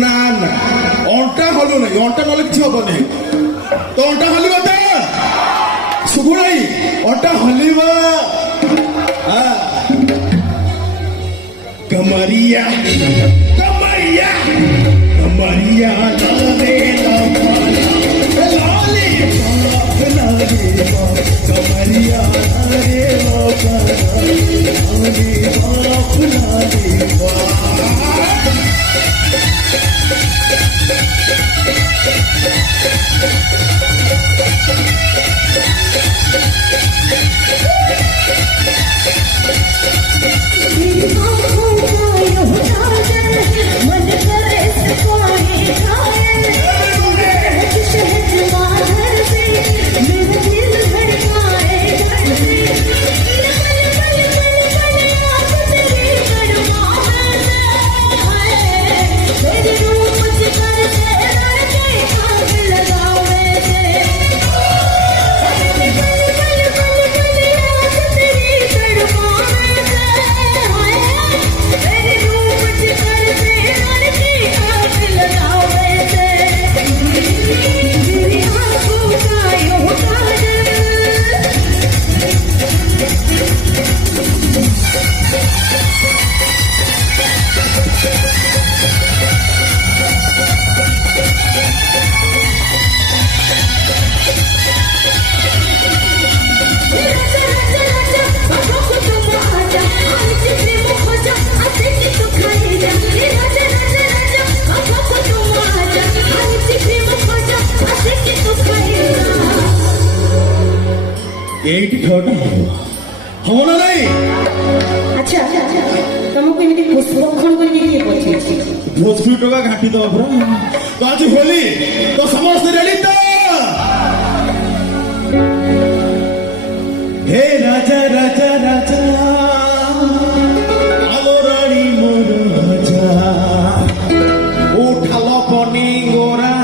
ନା ନା ଅଣ୍ଟା ହଲୁ ନାହିଁ, ଅଣ୍ଟା ନହେଲେ କିଛି ହବନି। ତ ଅଣ୍ଟା ହଲିବ ତ ଶୁଭୁ ନାହିଁ, ଅଣ୍ଟା ହଲିବ। କମରିଆ କମରିଆ କମରିଆ ରେ कमरिया रे ଏଇଠି ଠଟା ହବ ନା ନାଇଁ? ଆଚ୍ଛା ତମକୁ ଏମିତି ଭୋସ୍ଫୋରକ୍ଷଣ କରିକି କିଏ ପଠେଇଛି? ଭୋଜପୁର ଟଙ୍କା ଘାଟି ଦବ ପୁରା। ତ ଆଜି ହୋଲି ତ ସମସ୍ତେ ରେଡି ତ? हे राजा राजा राजा आलो रानी मोर राजा उठालो पनी गोरा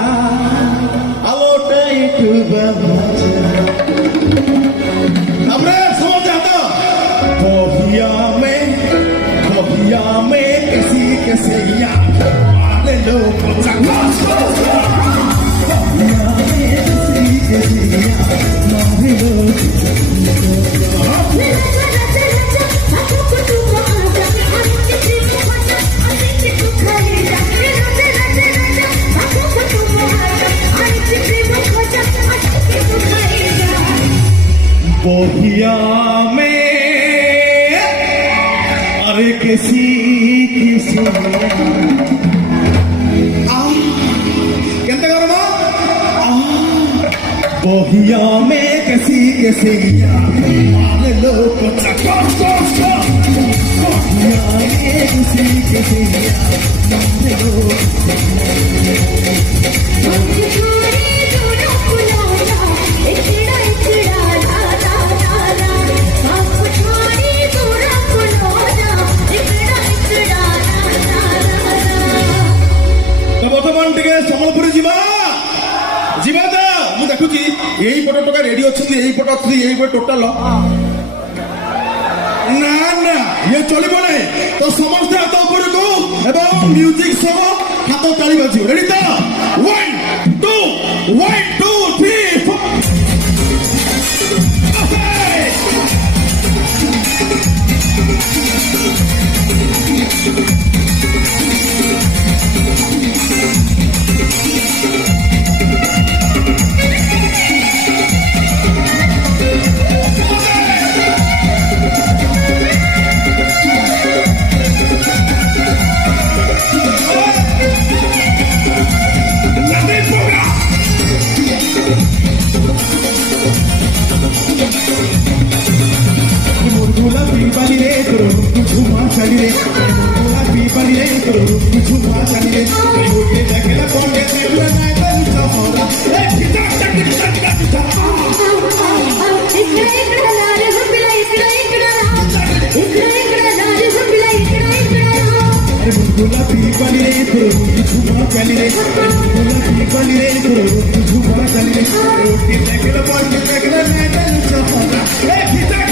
आलो टाइट बाजा हमरे समझ जाता बहिया में किसी कैसे या मारे लो बहिया में किसी कैसे या मारे लो बहिया में अरे किसी किसी कहते करो बहिया में किसी किसी मारे लो बहिया में किसी किसी मारे लो ବର୍ତ୍ତମାନ ଟିକେ ସମ୍ବଲପୁରୀ ଯିବା ଯିବା ତ ମୁଁ ଦେଖୁଛି ଏଇ ପଟ ଟୋକା ରେଡି ଅଛନ୍ତି, ଏଇ ପଟ ଅଛନ୍ତି, ଏଇ ପଟ ଟୋଟାଲ ନା ନା ଇଏ ଚଳିବ ନାହିଁ। ତ ସମସ୍ତେ ହାତ ଉପରକୁ ଏବଂ ମ୍ୟୁଜିକ ସହ ହାତ ତାଳି ବାଜିବ। ରେଡି ତ 1 2 1 2 3 4 Hey,